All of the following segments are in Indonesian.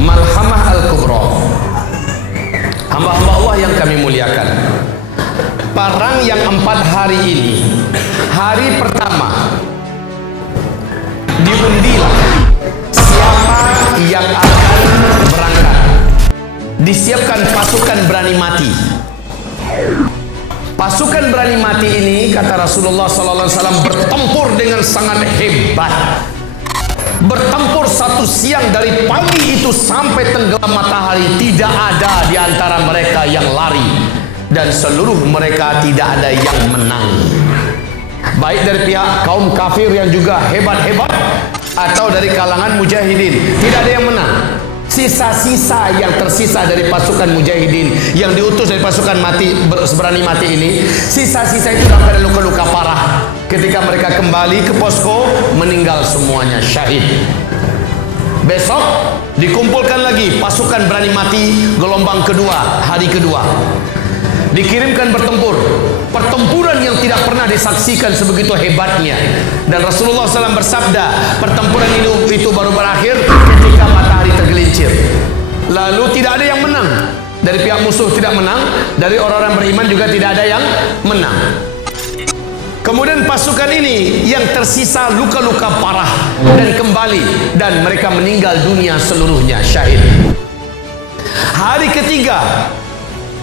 Malhamah Al-Kubra. Hamba-hamba Allah yang kami muliakan, perang yang 4 hari ini, hari pertama diundilah siapa yang akan berangkat. Disiapkan pasukan berani mati. Pasukan berani mati ini, kata Rasulullah SAW, bertempur dengan sangat hebat. Bertempur satu siang, dari pagi itu sampai tenggelam matahari. Tidak ada di antara mereka yang lari, dan seluruh mereka tidak ada yang menang. Baik dari pihak kaum kafir yang juga hebat-hebat, atau dari kalangan mujahidin, tidak ada yang menang. Sisa-sisa yang tersisa dari pasukan mujahidin yang diutus dari pasukan berani mati ini, sisa-sisa itu dalam keadaan luka-luka parah. Ketika mereka kembali ke posko, meninggal semuanya, syahid. Besok dikumpulkan lagi pasukan berani mati gelombang kedua, hari kedua. Dikirimkan bertempur, pertempuran yang tidak pernah disaksikan sebegitu hebatnya. Dan Rasulullah SAW bersabda, pertempuran itu baru berakhir ketika matahari tergelincir. Lalu tidak ada yang menang. Dari pihak musuh tidak menang, dari orang-orang beriman juga tidak ada yang menang. Kemudian pasukan ini yang tersisa luka-luka parah dan kembali, dan mereka meninggal dunia seluruhnya, syahid. Hari ketiga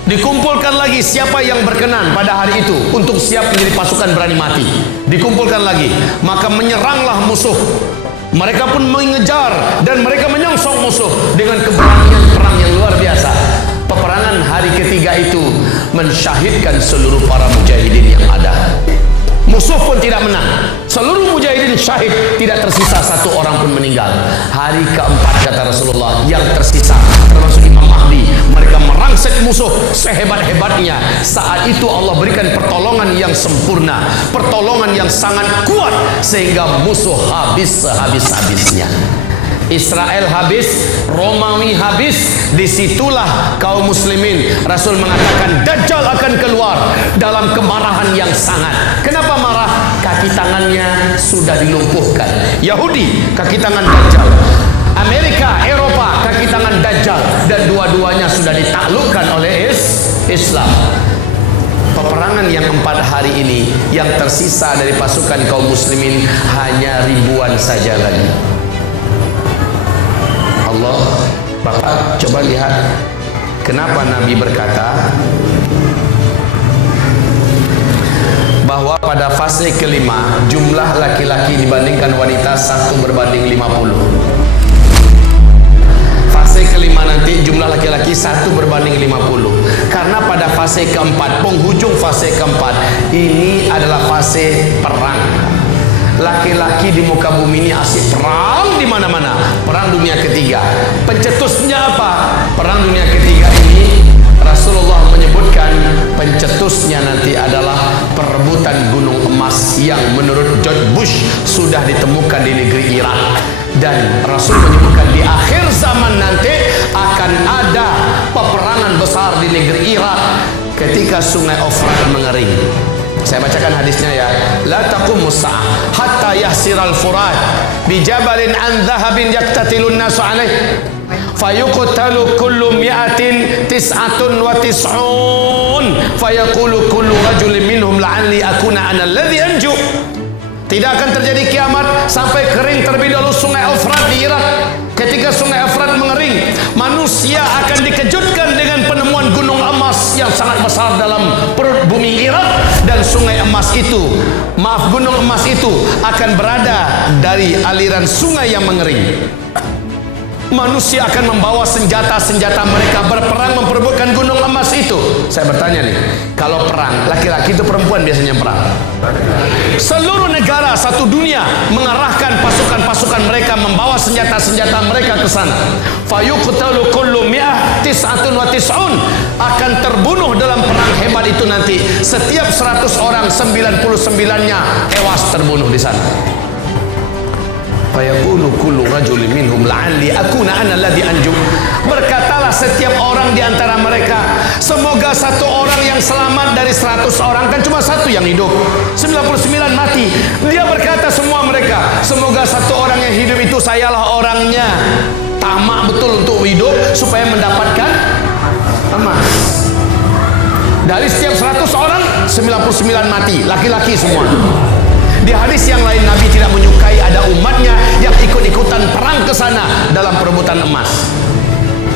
dikumpulkan lagi siapa yang berkenan pada hari itu untuk siap menjadi pasukan berani mati. Dikumpulkan lagi, maka menyeranglah musuh. Mereka pun mengejar dan mereka menyongsong musuh dengan keberanian perang yang luar biasa. Peperangan hari ketiga itu mensyahidkan seluruh para mujahidin yang ada. Musuh pun tidak menang, seluruh mujahidin syahid, tidak tersisa satu orang pun meninggal. Hari keempat, kata Rasulullah, yang tersisa termasuk Imam Mahdi, mereka merangsek musuh sehebat-hebatnya. Saat itu Allah berikan pertolongan yang sempurna, pertolongan yang sangat kuat, sehingga musuh habis sehabis-habisnya. Israel habis, Romawi habis. Disitulah kaum muslimin, Rasul mengatakan Dajjal akan keluar dalam kemarahan yang sangat. Kenapa marah? Kaki tangannya sudah dilumpuhkan. Yahudi, kaki tangan Dajjal. Amerika, Eropa, kaki tangan Dajjal. Dan dua-duanya sudah ditaklukkan oleh Islam. Peperangan yang 4 hari ini, yang tersisa dari pasukan kaum muslimin hanya ribuan saja lagi. Allah, Bapak coba lihat kenapa Nabi berkata bahwa pada fase kelima jumlah laki-laki dibandingkan wanita 1 berbanding 50. Fase kelima nanti jumlah laki-laki 1 berbanding 50. Karena pada fase keempat, penghujung fase keempat, ini adalah fase perang. Laki-laki di muka bumi ini asik perang di mana-mana. Perang dunia ketiga. Pencetusnya apa? Perang dunia ketiga ini Rasulullah menyebutkan pencetusnya nanti adalah perebutan gunung emas yang menurut George Bush sudah ditemukan di negeri Irak. Dan Rasul menyebutkan di akhir zaman nanti akan ada peperangan besar di negeri Irak ketika sungai Efrat mengering. Saya bacakan hadisnya ya. La taqumus sa'ah hatta yahsiral furat bi jabalin an dhahabin yaktatilun nasu alaih fayuqtalu kullu mi'atin tis'atun wa tis'un fayaqulu kullu rajulin minhum la'alli akuna ana alladhi anju. Tidak akan terjadi kiamat sampai kering terlebih dahulu sungai Efrat di Irak. Ketika sungai Efrat mengering, manusia akan dikejutkan dengan penemuan gunung emas yang sangat besar dalam perut bumi Irak. Dan sungai emas itu, gunung emas itu akan berada dari aliran sungai yang mengering. Manusia akan membawa senjata-senjata mereka berperang memperebutkan gunung emas itu. Saya bertanya nih, kalau perang, laki-laki itu perempuan biasanya perang. Seluruh negara satu dunia mengarahkan pasukan-pasukan mereka, membawa senjata-senjata mereka ke sana. Fayuqtalu kullu mi'ah tis'atun wa tis'un, akan terbunuh dalam perang hebat itu nanti. Setiap 100 orang 99-nya tewas terbunuh di sana. Fayaqulu kullu rajulin minhum la'alli akuna ana alladhi anju. Berkatalah setiap orang di antara mereka, semoga satu orang yang selamat dari 100 orang, kan cuma satu yang hidup, 99 mati. Dia berkata semua mereka, semoga satu orang yang hidup itu sayalah orangnya. Tamak betul untuk hidup supaya mendapatkan emas. Dari setiap 100 orang 99 mati, laki-laki semua. Di hadis yang lain Nabi tidak menyukai ada umatnya yang ikut-ikutan perang ke sana dalam perebutan emas.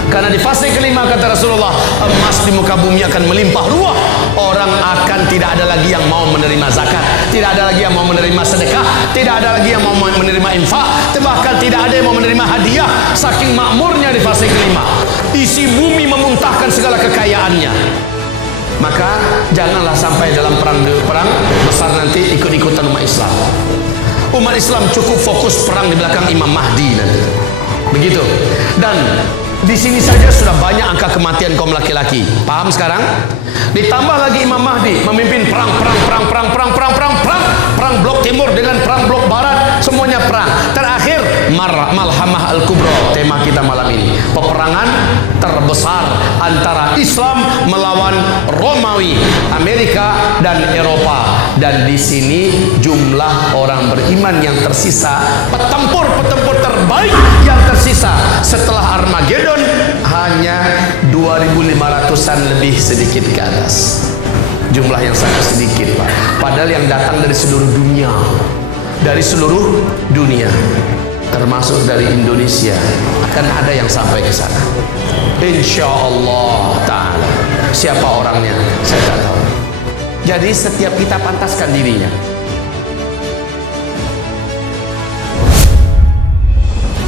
Karena di fase kelima kata Rasulullah, emas di muka bumi akan melimpah ruah. Orang akan tidak ada lagi yang mau menerima zakat, tidak ada lagi yang mau menerima sedekah, tidak ada lagi yang mau menerima infak, bahkan tidak ada yang mau menerima hadiah. Saking makmurnya di fase kelima, isi bumi memuntahkan segala kekayaannya. Maka janganlah sampai dalam perang besar nanti ikut-ikutan umat Islam. Umat Islam cukup fokus perang di belakang Imam Mahdi nanti. Begitu. Dan di sini saja sudah banyak angka kematian kaum laki-laki. Paham sekarang? Ditambah lagi Imam Mahdi memimpin perang blok timur dengan perang blok barat, semuanya perang. Terakhir Malhamah Al-Kubra, tema kita malam ini. Peperangan terbesar antara Islam melawan Romawi, Amerika dan Eropa. Dan di sini jumlah orang beriman yang tersisa, petempur-petempur terbaik yang tersisa setelah Armageddon hanya 2.500-an lebih sedikit ke atas. Jumlah yang sangat sedikit, Pak. Padahal yang datang dari seluruh dunia, termasuk dari Indonesia, akan ada yang sampai ke sana. Insya Allah Ta'ala. Siapa orangnya? Saya tak tahu. Jadi setiap kita pantaskan dirinya.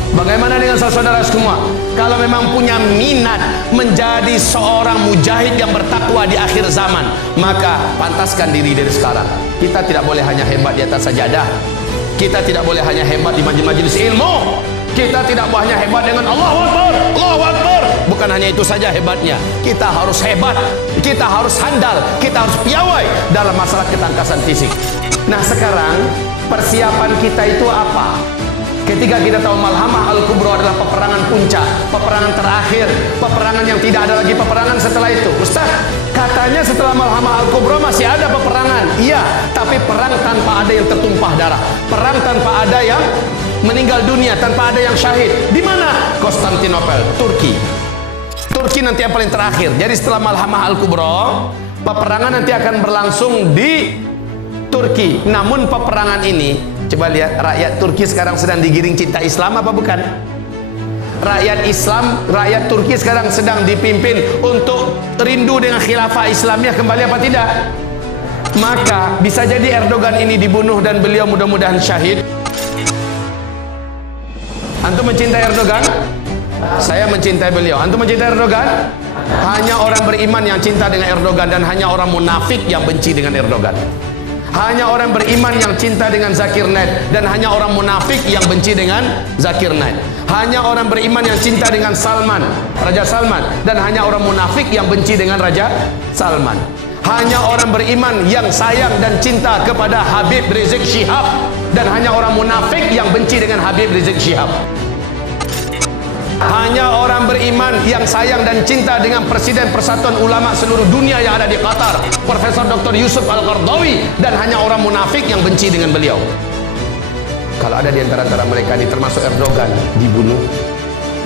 Bagaimana dengan saudara semua? Kalau memang punya minat menjadi seorang mujahid yang bertakwa di akhir zaman, maka pantaskan diri dari sekarang. Kita tidak boleh hanya hebat di atas sajadah. Kita tidak boleh hanya hebat di majelis ilmu. Kita tidak boleh hanya hebat dengan Allahu Akbar, Allahu Akbar. Bukan hanya itu saja hebatnya. Kita harus hebat, kita harus handal, kita harus piawai dalam masalah ketangkasan fisik. Nah sekarang persiapan kita itu apa? Ketika kita tahu Malhamah Al-Kubra adalah peperangan puncak, peperangan terakhir, peperangan yang tidak ada lagi peperangan setelah itu. Ustaz, katanya setelah Malhamah Al-Kubra masih ada peperangan. Iya, tapi perang tanpa ada yang tertumpah darah, perang tanpa ada yang meninggal dunia, tanpa ada yang syahid. Di mana? Konstantinopel, Turki. Turki nanti yang paling terakhir. Jadi setelah Malhamah Al-Kubra, peperangan nanti akan berlangsung di Turki. Namun peperangan ini, coba lihat, rakyat Turki sekarang sedang digiring cinta Islam apa bukan? Rakyat Islam, rakyat Turki sekarang sedang dipimpin untuk rindu dengan khilafah Islamiyah kembali apa tidak? Maka bisa jadi Erdogan ini dibunuh dan beliau mudah-mudahan syahid. Antum mencintai Erdogan? Saya mencintai beliau. Antum mencintai Erdogan? Hanya orang beriman yang cinta dengan Erdogan, dan hanya orang munafik yang benci dengan Erdogan. Hanya orang beriman yang cinta dengan Zakir Naik, dan hanya orang munafik yang benci dengan Zakir Naik. Hanya orang beriman yang cinta dengan Salman, Raja Salman, dan hanya orang munafik yang benci dengan Raja Salman. Hanya orang beriman yang sayang dan cinta kepada Habib Rizik Syihab, dan hanya orang munafik yang benci dengan Habib Rizik Syihab. Hanya orang beriman yang sayang dan cinta dengan Presiden Persatuan Ulama seluruh dunia yang ada di Qatar, Profesor Dr. Yusuf Al-Qaradawi, dan hanya orang munafik yang benci dengan beliau. Kalau ada di antara mereka ini termasuk Erdogan dibunuh,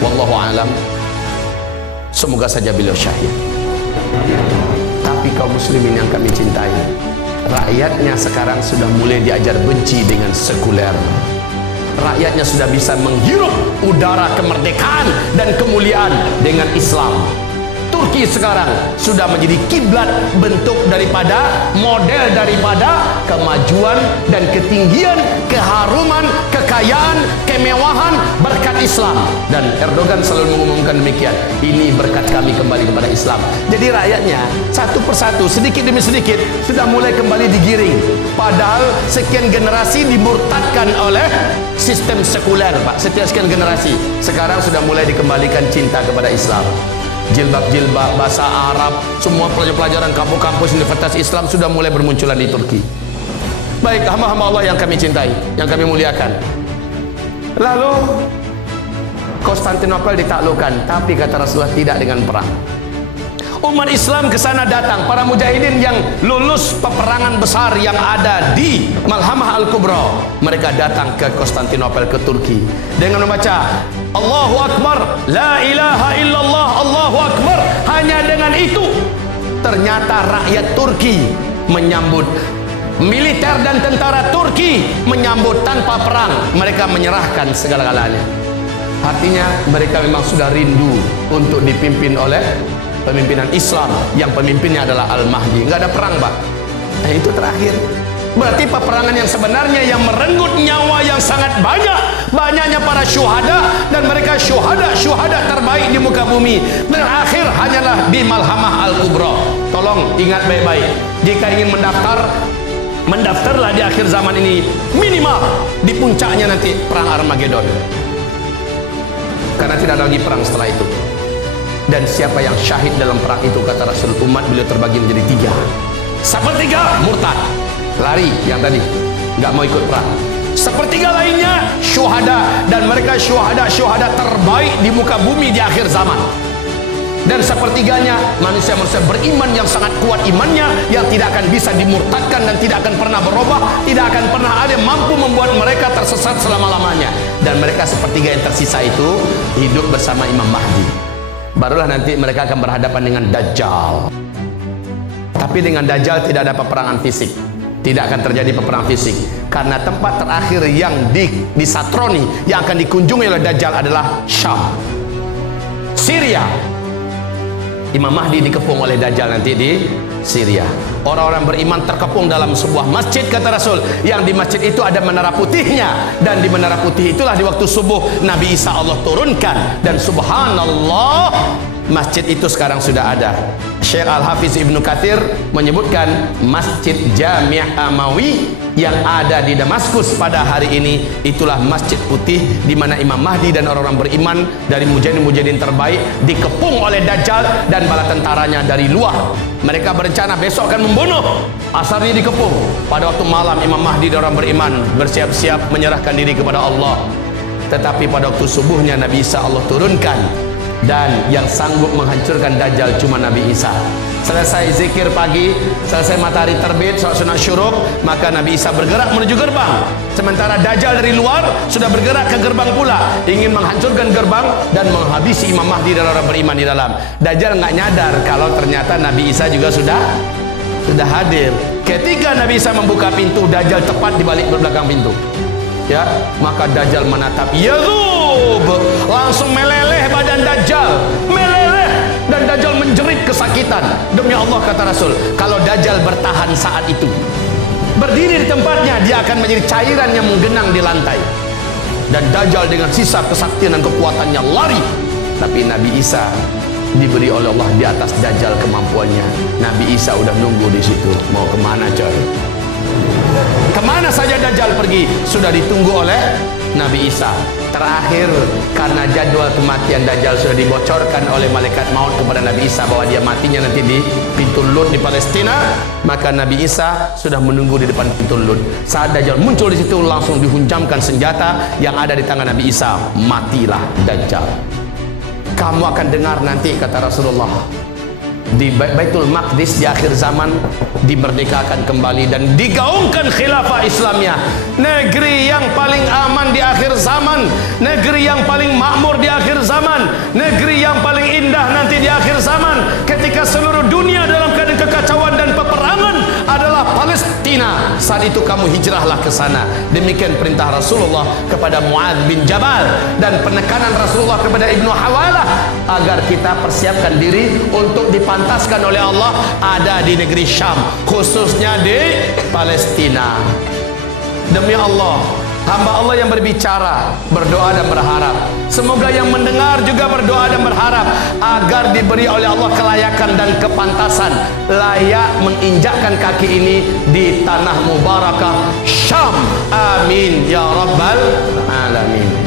wallahu alam, semoga saja beliau syahid. Tapi kaum muslimin yang kami cintai, rakyatnya sekarang sudah mulai diajar benci dengan sekuler. Rakyatnya sudah bisa menghirup udara kemerdekaan dan kemuliaan dengan Islam. Turki sekarang sudah menjadi kiblat, bentuk daripada model daripada kemajuan dan ketinggian, keharuman, kekayaan, kemewahan berkat Islam. Dan Erdogan selalu mengumumkan demikian, ini berkat kami kembali kepada Islam. Jadi rakyatnya satu persatu, sedikit demi sedikit sudah mulai kembali digiring. Padahal sekian generasi dimurtadkan oleh sistem sekuler, Pak. Setiap sekian generasi sekarang sudah mulai dikembalikan cinta kepada Islam. Jilbab, bahasa Arab, semua pelajaran kampus-kampus Universitas Islam sudah mulai bermunculan di Turki. Baik, hamba-hamba Allah yang kami cintai, yang kami muliakan. Lalu Konstantinopel ditaklukkan, tapi kata Rasulullah tidak dengan perang. Umat Islam ke sana datang, para mujahidin yang lulus peperangan besar yang ada di Malhamah Al-Kubra. Mereka datang ke Konstantinopel, ke Turki, dengan membaca Allahu Akbar, la ilaha illallah, Allahu Akbar. Hanya dengan itu ternyata rakyat Turki menyambut, militer dan tentara Turki menyambut tanpa perang. Mereka menyerahkan segala-galanya. Artinya mereka memang sudah rindu untuk dipimpin oleh pemimpinan Islam yang pemimpinnya adalah Al-Mahdi. Nggak ada perang, Pak. Nah, itu terakhir. Berarti peperangan yang sebenarnya yang merenggut nyawa yang sangat banyak, banyaknya para syuhada, dan mereka syuhada terbaik di muka bumi, berakhir hanyalah di Malhamah Al-Kubra. Tolong ingat baik-baik, jika ingin mendaftarlah di akhir zaman ini, minimal di puncaknya nanti perang Armageddon, karena tidak ada lagi perang setelah itu. Dan siapa yang syahid dalam perang itu, kata Rasul, umat beliau terbagi menjadi 3. Sepertiga murtad, lari yang tadi, nggak mau ikut perang. Sepertiga lainnya syuhada, dan mereka syuhada terbaik di muka bumi di akhir zaman. Dan sepertiganya manusia-manusia beriman yang sangat kuat imannya, yang tidak akan bisa dimurtadkan dan tidak akan pernah berubah, tidak akan pernah ada yang mampu membuat mereka tersesat selama-lamanya. Dan mereka sepertiga yang tersisa itu hidup bersama Imam Mahdi. Barulah nanti mereka akan berhadapan dengan Dajjal. Tapi dengan Dajjal tidak ada peperangan fisik, tidak akan terjadi peperangan fisik, karena tempat terakhir yang disatroni, yang akan dikunjungi oleh Dajjal adalah Syam, Syria. Imam Mahdi dikepung oleh Dajjal nanti di Syria. Orang-orang beriman terkepung dalam sebuah masjid, kata Rasul, yang di masjid itu ada menara putihnya, dan di menara putih itulah di waktu subuh Nabi Isa Allah turunkan. Dan subhanallah, masjid itu sekarang sudah ada. Syekh Al-Hafiz Ibnu Katsir menyebutkan Masjid Jami' Amawi yang ada di Damaskus pada hari ini, itulah masjid putih di mana Imam Mahdi dan orang-orang beriman dari mujahidin-mujahidin terbaik dikepung oleh Dajjal dan bala tentaranya dari luar. Mereka berencana besok akan membunuh. Asarnya dikepung. Pada waktu malam Imam Mahdi dan orang beriman bersiap-siap menyerahkan diri kepada Allah. Tetapi pada waktu subuhnya Nabi Isa Allah turunkan, dan yang sanggup menghancurkan Dajjal cuma Nabi Isa. Selesai zikir pagi, selesai matahari terbit, sholat sunat syuruk, maka Nabi Isa bergerak menuju gerbang. Sementara Dajjal dari luar sudah bergerak ke gerbang pula, ingin menghancurkan gerbang dan menghabisi Imam Mahdi dan orang beriman di dalam. Dajjal nggak nyadar kalau ternyata Nabi Isa juga sudah hadir. Ketika Nabi Isa membuka pintu, Dajjal tepat di balik belakang pintu. Ya, maka Dajjal menatap, Yazub, langsung meleleh badan Dajjal, meleleh, dan Dajjal menjerit kesakitan. Demi Allah, kata Rasul, kalau Dajjal bertahan saat itu, berdiri di tempatnya, dia akan menjadi cairan yang menggenang di lantai. Dan Dajjal dengan sisa kesaktian dan kekuatannya lari. Tapi Nabi Isa diberi oleh Allah di atas Dajjal kemampuannya. Nabi Isa udah nunggu di situ. Mau kemana, coy? Kemana saja Dajjal pergi sudah ditunggu oleh Nabi Isa. Terakhir, karena jadwal kematian Dajjal sudah dibocorkan oleh malaikat maut kepada Nabi Isa bahwa dia matinya nanti di pintu Lut di Palestina, maka Nabi Isa sudah menunggu di depan pintu Lut. Saat Dajjal muncul di situ, langsung dihunjamkan senjata yang ada di tangan Nabi Isa. Matilah Dajjal. Kamu akan dengar nanti, kata Rasulullah, di Baitul Maqdis di akhir zaman dimerdekakan kembali dan digaungkan khilafah Islamnya. Negeri yang paling aman di akhir zaman, negeri yang paling makmur di akhir zaman, negeri yang paling indah nanti di akhir zaman, ketika seluruh dunia dalam keadaan kekacauan dan peperangan, adalah Palestina. Saat itu kamu hijrahlah ke sana. Demikian perintah Rasulullah kepada Muadz bin Jabal dan penekanan Rasulullah kepada Ibnu Hawalah agar kita persiapkan diri untuk dipantaskan oleh Allah ada di negeri Syam, khususnya di Palestina. Demi Allah, hamba Allah yang berbicara, berdoa dan berharap, semoga yang mendengar juga berdoa dan berharap agar diberi oleh Allah kelayakan dan kepantasan layak menginjakkan kaki ini di tanah mubarakah Syam. Amin ya rabbal alamin.